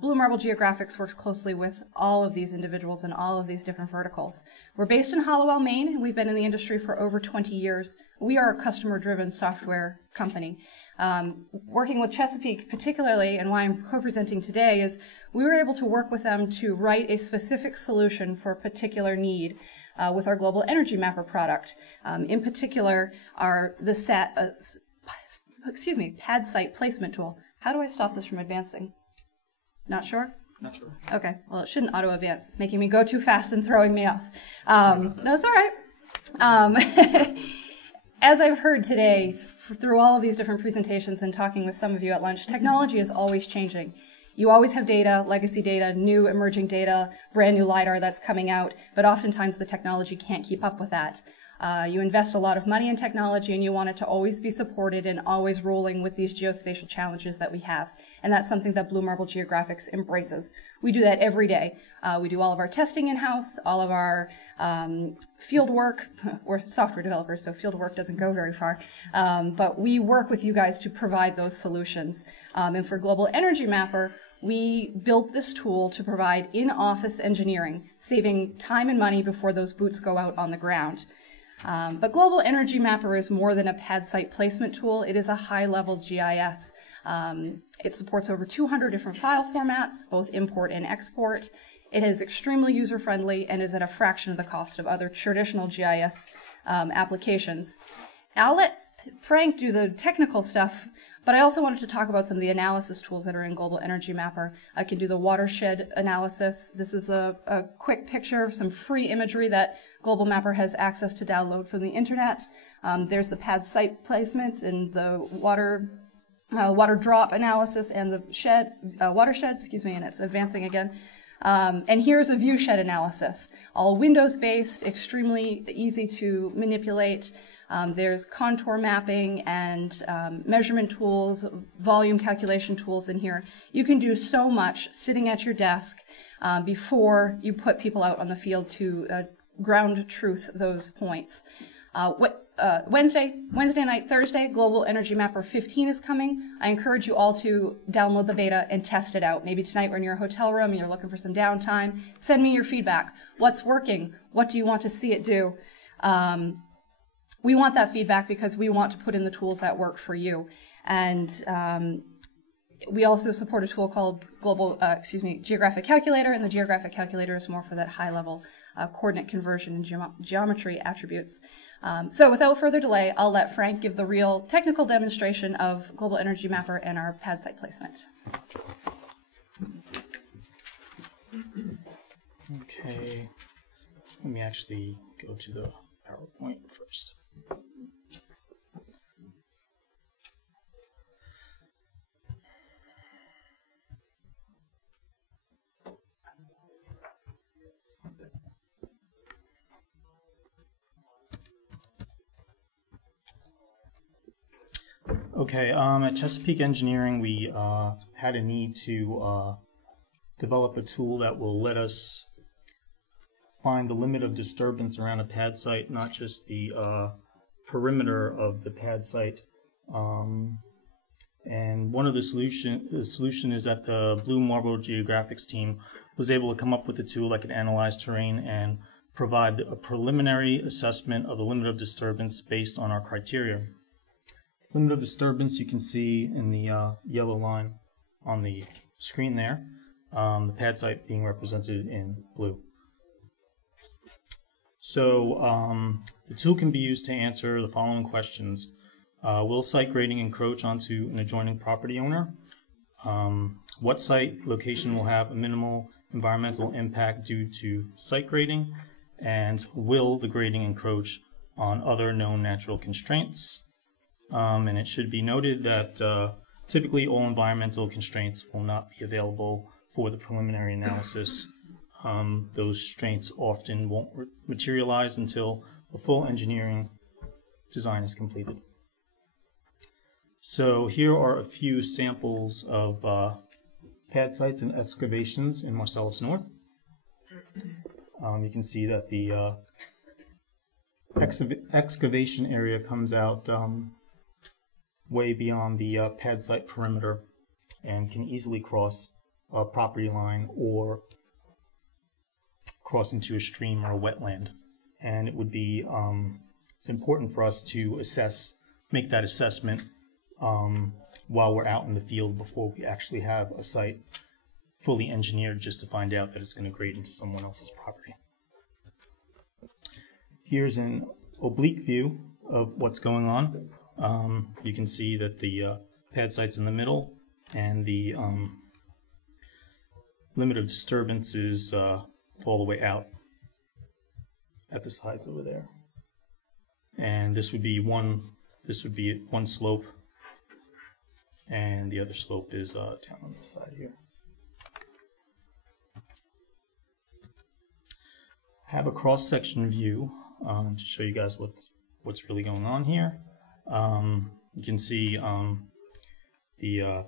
Blue Marble Geographics works closely with all of these individuals and all of these different verticals. We're based in Hallowell, Maine, and we've been in the industry for over 20 years. We are a customer-driven software company. Working with Chesapeake particularly, and why I'm co-presenting today, is we were able to work with them to write a specific solution for a particular need with our Global Energy Mapper product. In particular, the pad site placement tool. How do I stop this from advancing? Not sure? Not sure. Okay, well, it shouldn't auto-advance. It's making me go too fast and throwing me off. No, it's all right. As I've heard today, through all of these different presentations and talking with some of you at lunch, technology is always changing. You always have data, legacy data, new emerging data, brand new LiDAR that's coming out, but oftentimes the technology can't keep up with that. You invest a lot of money in technology and you want it to always be supported and always rolling with these geospatial challenges that we have. And that's something that Blue Marble Geographics embraces. We do that every day. We do all of our testing in-house, all of our field work. We're software developers, so field work doesn't go very far. But we work with you guys to provide those solutions. And for Global Energy Mapper, we built this tool to provide in-office engineering, saving time and money before those boots go out on the ground. But Global Energy Mapper is more than a pad site placement tool. It is a high-level GIS. It supports over 200 different file formats, both import and export. It is extremely user-friendly and is at a fraction of the cost of other traditional GIS applications. I'll let Frank do the technical stuff, but I also wanted to talk about some of the analysis tools that are in Global Energy Mapper. I can do the watershed analysis. This is a quick picture of some free imagery that Global Mapper has access to download from the internet. There's the pad site placement and the water drop analysis and the watershed, and it's advancing again. And here's a viewshed analysis, all Windows-based, extremely easy to manipulate. There's contour mapping and measurement tools, volume calculation tools in here. You can do so much sitting at your desk before you put people out on the field to ground truth those points. Wednesday night, Thursday, Global Energy Mapper 15 is coming. I encourage you all to download the beta and test it out. Maybe tonight we're in your hotel room and you're looking for some downtime. Send me your feedback. What's working? What do you want to see it do? We want that feedback because we want to put in the tools that work for you. And we also support a tool called Geographic Calculator, and the Geographic Calculator is more for that high-level coordinate conversion and geometry attributes. So without further delay, I'll let Frank give the real technical demonstration of Global Energy Mapper and our pad site placement. Okay, let me actually go to the PowerPoint first. Okay, at Chesapeake Engineering, we had a need to develop a tool that will let us find the limit of disturbance around a pad site, not just the perimeter of the pad site. And one of the solution is that the Blue Marble Geographics team was able to come up with a tool that could analyze terrain and provide a preliminary assessment of the limit of disturbance based on our criteria. Limit of disturbance you can see in the yellow line on the screen there, the pad site being represented in blue. So the tool can be used to answer the following questions. Will site grading encroach onto an adjoining property owner? What site location will have a minimal environmental impact due to site grading? And will the grading encroach on other known natural constraints? And it should be noted that typically all environmental constraints will not be available for the preliminary analysis. Those constraints often won't materialize until a full engineering design is completed. So here are a few samples of pad sites and excavations in Marcellus North. You can see that the excavation area comes out way beyond the pad site perimeter and can easily cross a property line or cross into a stream or a wetland. And it would be, it's important for us to make that assessment while we're out in the field before we actually have a site fully engineered, just to find out that it's going to grade into someone else's property. Here's an oblique view of what's going on. You can see that the pad site's in the middle, and the limit of disturbance is all the way out at the sides over there. And this would be one slope, and the other slope is down on the side here. Have a cross-section view to show you guys what's really going on here. You can see the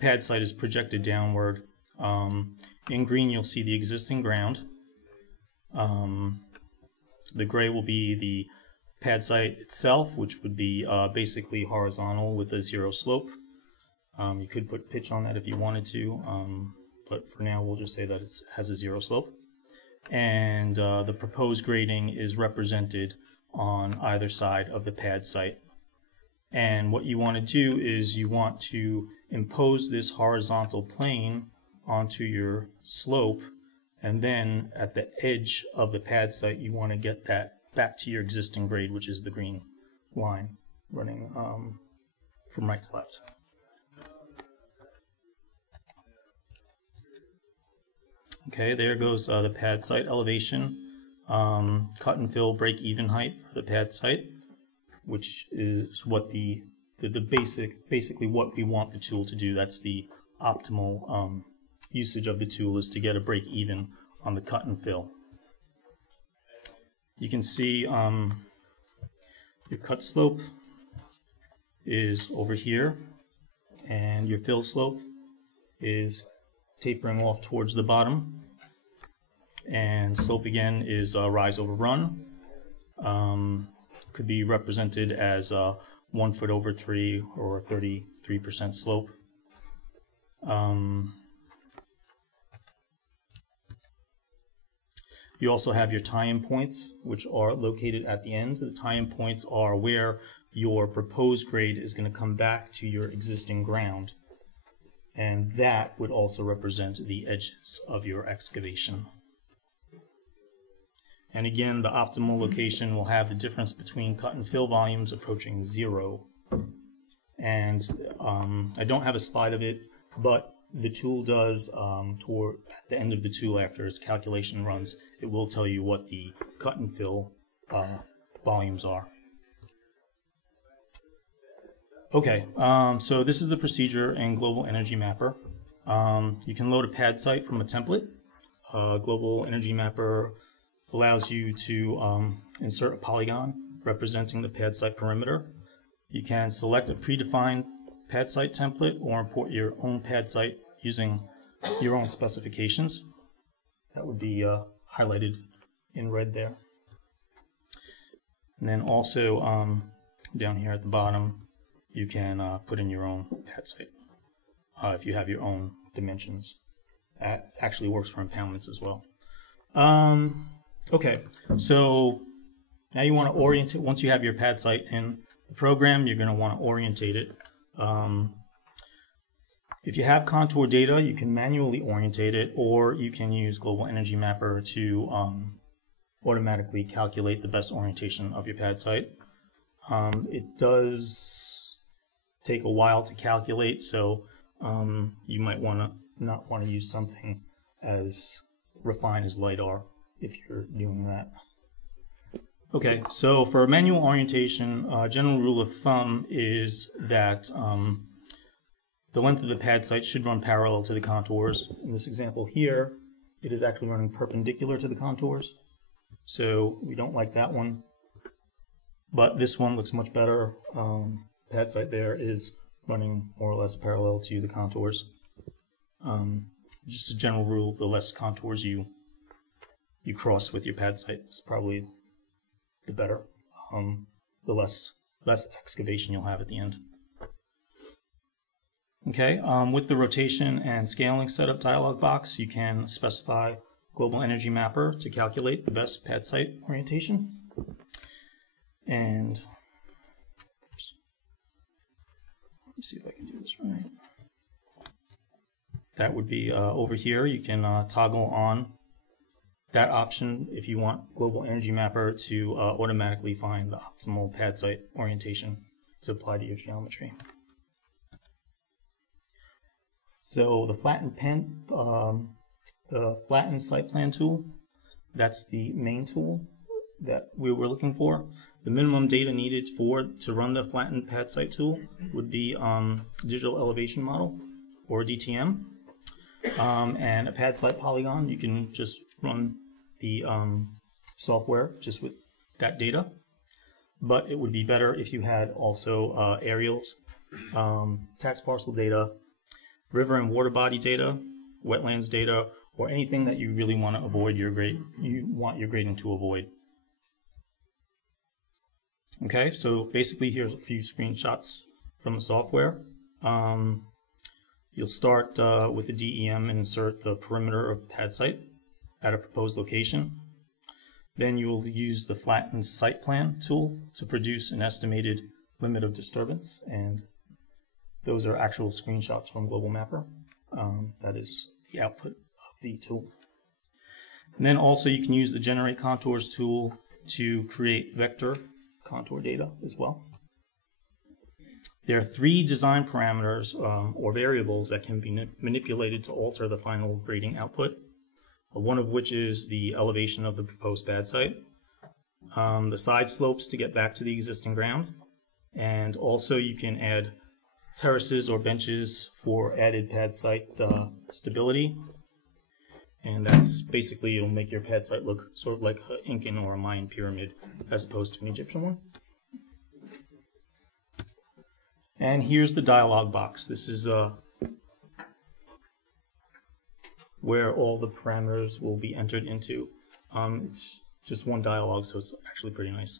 pad site is projected downward. In green, you'll see the existing ground. The gray will be the pad site itself, which would be basically horizontal with a zero slope. You could put pitch on that if you wanted to, but for now we'll just say that it has a zero slope. And the proposed grading is represented on either side of the pad site. And what you want to do is you want to impose this horizontal plane onto your slope, and then at the edge of the pad site you want to get that back to your existing grade, which is the green line running from right to left. Okay, there goes the pad site elevation, cut and fill break-even height for the pad site, which is what basically what we want the tool to do. That's the optimal usage of the tool, is to get a break-even on the cut and fill. You can see your cut slope is over here, and your fill slope is tapering off towards the bottom, and slope again is rise over run. Could be represented as 1 foot over 3 or 33% slope. You also have your tie-in points, which are located at the end. The tie-in points are where your proposed grade is going to come back to your existing ground, and that would also represent the edges of your excavation. And again, the optimal location will have the difference between cut and fill volumes approaching 0. And I don't have a slide of it, but the tool does, toward at the end of the tool, after its calculation runs, it will tell you what the cut and fill volumes are. Okay, so this is the procedure in Global Energy Mapper. You can load a pad site from a template. Global Energy Mapper allows you to insert a polygon representing the pad site perimeter. You can select a predefined pad site template or import your own pad site using your own specifications. That would be highlighted in red there. And then also down here at the bottom, you can put in your own pad site if you have your own dimensions. That actually works for impoundments as well. Okay, so now you want to orient it. Once you have your pad site in the program, you're going to want to orientate it. If you have contour data, you can manually orientate it, or you can use Global Energy Mapper to automatically calculate the best orientation of your pad site. It does take a while to calculate, so you might not want to use something as refined as LiDAR if you're doing that. Okay, so for manual orientation, general rule of thumb is that the length of the pad site should run parallel to the contours. In this example here, it is actually running perpendicular to the contours, so we don't like that one. But this one looks much better. Pad site there is running more or less parallel to the contours. Just a general rule, the less contours you cross with your pad site is probably the better. The less excavation you'll have at the end. Okay, with the rotation and scaling setup dialog box, you can specify Global Energy Mapper to calculate the best pad site orientation. And oops, let me see if I can do this right. That would be over here. You can toggle on that option if you want Global Energy Mapper to automatically find the optimal pad site orientation to apply to your geometry. So the flattened site plan tool, that's the main tool that we were looking for. The minimum data needed to run the flattened pad site tool would be digital elevation model, or DTM, and a pad site polygon. You can just run the software just with that data, but it would be better if you had also aerials, tax parcel data, river and water body data, wetlands data, or anything that you really want to avoid your grading to avoid. Okay, so basically here's a few screenshots from the software. You'll start with the DEM and insert the perimeter of pad site at a proposed location. Then you will use the flattened site plan tool to produce an estimated limit of disturbance, and those are actual screenshots from Global Mapper. That is the output of the tool. And then also you can use the Generate Contours tool to create vector contour data as well. There are 3 design parameters or variables that can be manipulated to alter the final grading output, one of which is the elevation of the proposed pad site, the side slopes to get back to the existing ground, and also you can add terraces or benches for added pad site stability. And that's basically, it'll make your pad site look sort of like an Incan or a Mayan pyramid as opposed to an Egyptian one. And here's the dialog box. This is where all the parameters will be entered into. It's just one dialog, so it's actually pretty nice.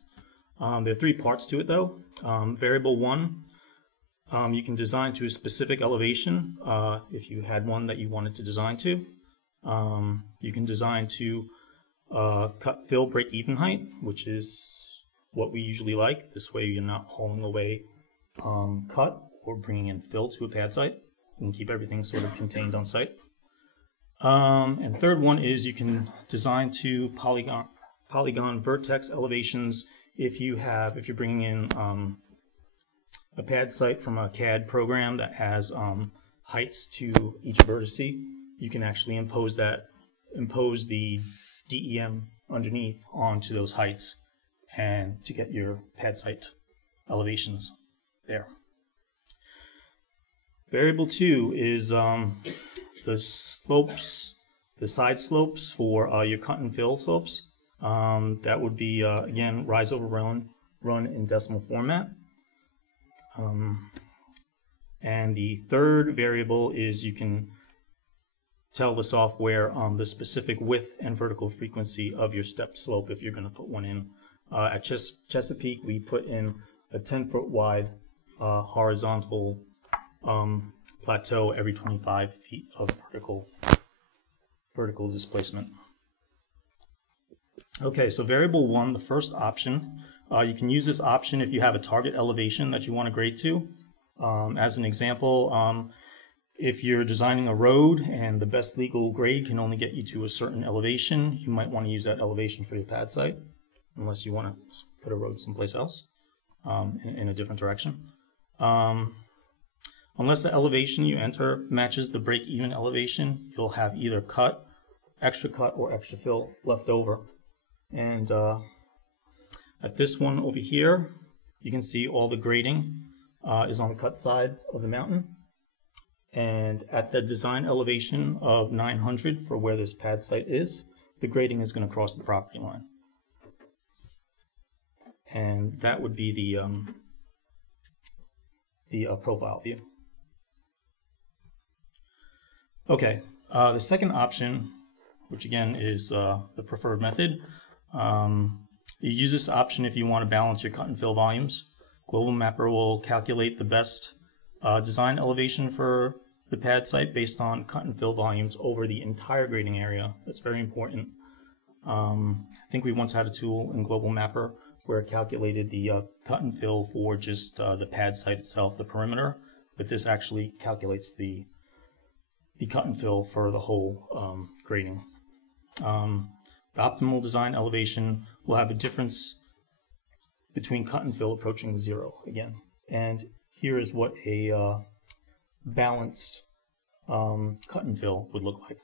There are 3 parts to it though. Variable 1, you can design to a specific elevation if you had one that you wanted to design to. You can design to cut fill break even height, which is what we usually like. This way you're not hauling away cut or bringing in fill to a pad site. You can keep everything sort of contained on site. And third one is you can design to polygon vertex elevations if you're bringing in a pad site from a CAD program that has heights to each vertex. You can actually impose the DEM underneath onto those heights and to get your pad site elevations there. Variable 2 is the slopes, the side slopes for your cut and fill slopes. That would be, again, rise over run in decimal format. And the third variable is you can tell the software the specific width and vertical frequency of your step slope if you're going to put one in. At Chesapeake, we put in a 10-foot wide horizontal plateau every 25 feet of vertical displacement. Okay, so variable 1, the first option, you can use this option if you have a target elevation that you want to grade to. As an example, if you're designing a road and the best legal grade can only get you to a certain elevation, you might want to use that elevation for your pad site, unless you want to put a road someplace else in a different direction. Unless the elevation you enter matches the break-even elevation, you'll have either extra cut, or extra fill left over. And at this one over here, you can see all the grading is on the cut side of the mountain. And at the design elevation of 900 for where this pad site is, the grading is going to cross the property line. And that would be the profile view. Okay, the second option, which again is the preferred method, you use this option if you want to balance your cut and fill volumes. Global Mapper will calculate the best design elevation for the pad site based on cut and fill volumes over the entire grading area. That's very important. I think we once had a tool in Global Mapper where it calculated the cut and fill for just the pad site itself, the perimeter, but this actually calculates the cut and fill for the whole grading. The optimal design elevation will have a difference between cut and fill approaching 0 again. And here is what a balanced cut and fill would look like.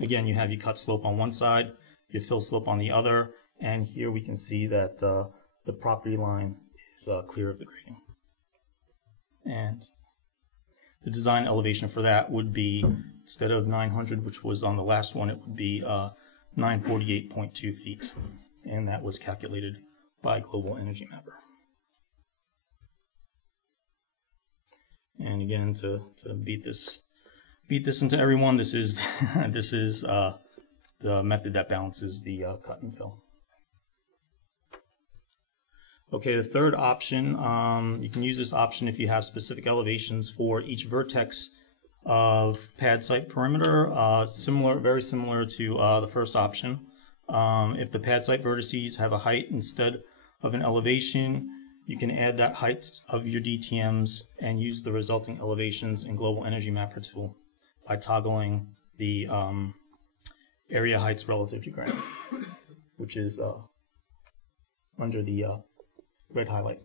Again, you have your cut slope on one side, your fill slope on the other, and here we can see that the property line is clear of the grading. And the design elevation for that would be, instead of 900, which was on the last one, it would be 948.2 feet. And that was calculated by Global Energy Mapper. And again, to beat this into everyone, this is this is the method that balances the cut and fill. Okay, the third option, you can use this option if you have specific elevations for each vertex of pad site perimeter, very similar to the first option. If the pad site vertices have a height instead of an elevation, you can add that height of your DTMs and use the resulting elevations in Global Energy Mapper tool by toggling the area heights relative to ground, which is under the red highlight.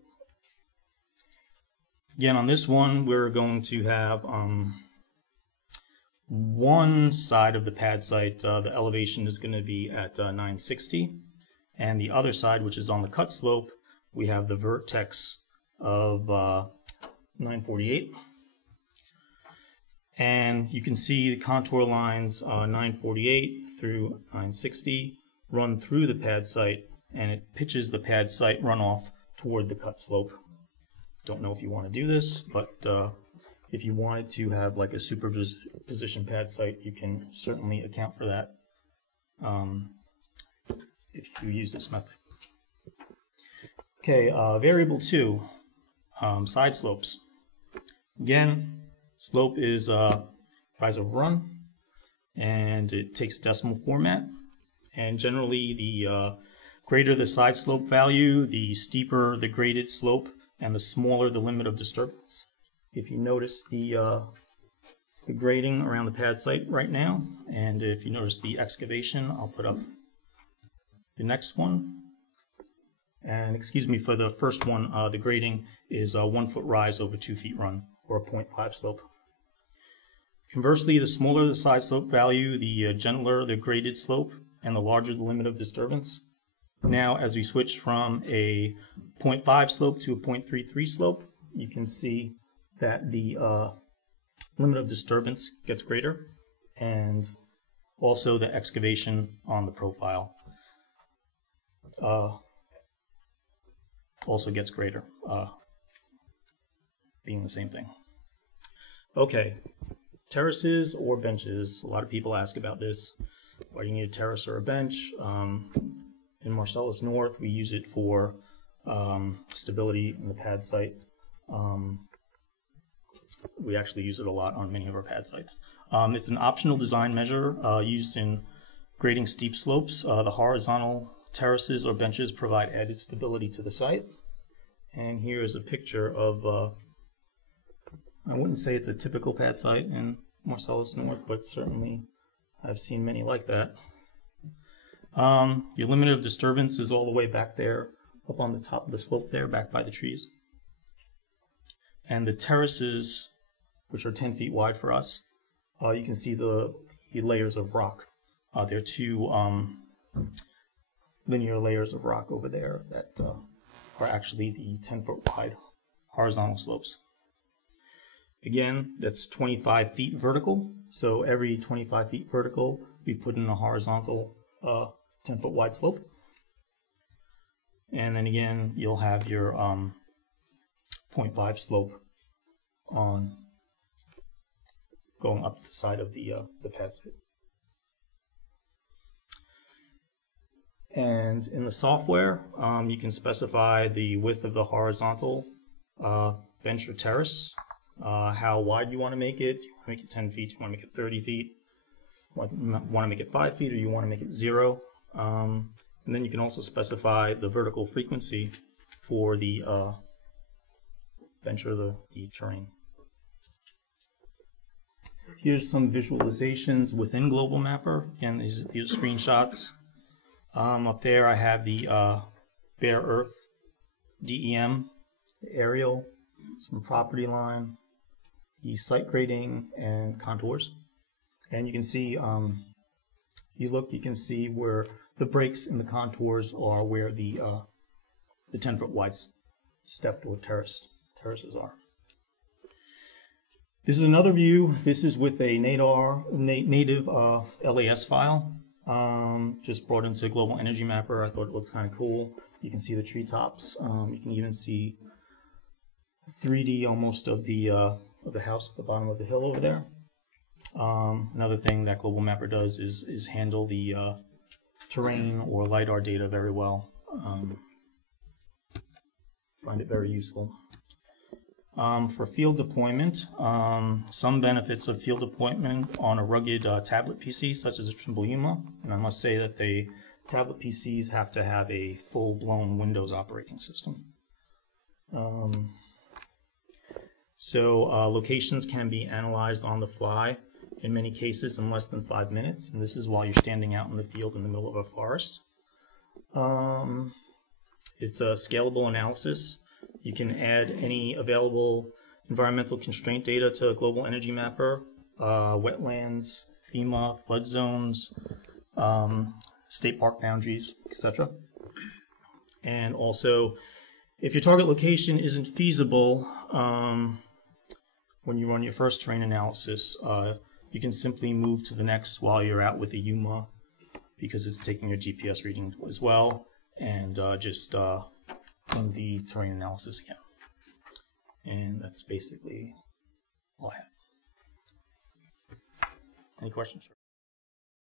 Again, on this one, we're going to have one side of the pad site, the elevation is going to be at 960, and the other side, which is on the cut slope, we have the vertex of 948. And you can see the contour lines 948 through 960 run through the pad site, and it pitches the pad site runoff toward the cut slope. Don't know if you want to do this, but if you wanted to have like a superposition pad site, you can certainly account for that if you use this method. Okay, variable 2, side slopes. Again, slope is rise over run, and it takes decimal format. And generally, the greater the side slope value, the steeper the graded slope, and the smaller the limit of disturbance. If you notice the grading around the pad site right now, and if you notice the excavation, I'll put up the next one. And excuse me, for the first one, the grading is a 1 foot rise over 2 feet run, or a 0.5 slope. Conversely, the smaller the side slope value, the gentler the graded slope, and the larger the limit of disturbance. Now, as we switch from a 0.5 slope to a 0.33 slope, you can see that the limit of disturbance gets greater, and also the excavation on the profile also gets greater, being the same thing. Okay, terraces or benches. A lot of people ask about this. Why do you need a terrace or a bench? In Marcellus North, we use it for stability in the pad site. We actually use it a lot on many of our pad sites. It's an optional design measure used in grading steep slopes. The horizontal terraces or benches provide added stability to the site. And here is a picture of, I wouldn't say it's a typical pad site in Marcellus North, but certainly I've seen many like that. Your limit of disturbance is all the way back there, up on the top of the slope there, back by the trees. And the terraces, which are 10 feet wide for us, you can see the layers of rock. There are two linear layers of rock over there that are actually the 10-foot wide horizontal slopes. Again, that's 25 feet vertical. So every 25 feet vertical, we put in a horizontal 10-foot wide slope. And then again, you'll have your 0.5 slope on going up the side of the pad site. And in the software, you can specify the width of the horizontal bench or terrace, how wide you want to make it. Do you want to make it 10 feet? Do you want to make it 30 feet? Want to make it 5 feet, or you want to make it 0? And then you can also specify the vertical frequency for the bench or the terrain. Here's some visualizations within Global Mapper. Again, these are screenshots. Up there I have the bare earth DEM, the aerial, some property line, the site grading, and contours. And you can see, you can see where the breaks in the contours are where the 10-foot wide stepped or terraces are. This is another view. This is with a native LAS file, just brought into Global Energy Mapper. I thought it looked kind of cool. You can see the treetops. You can even see 3D almost of the house at the bottom of the hill over there. Another thing that Global Mapper does is handle the terrain or LiDAR data very well. Find it very useful. For field deployment, some benefits of field deployment on a rugged tablet PC such as a Trimble Yuma, and I must say that the tablet PCs have to have a full-blown Windows operating system. Locations can be analyzed on the fly in many cases in less than 5 minutes, and this is while you're standing out in the field in the middle of a forest. It's a scalable analysis. You can add any available environmental constraint data to Global Energy Mapper, wetlands, FEMA, flood zones, state park boundaries, etc. And also, if your target location isn't feasible when you run your first terrain analysis, you can simply move to the next while you're out with a Yuma, because it's taking your GPS reading as well, and just run the terrain analysis again. And that's basically all I have. Any questions?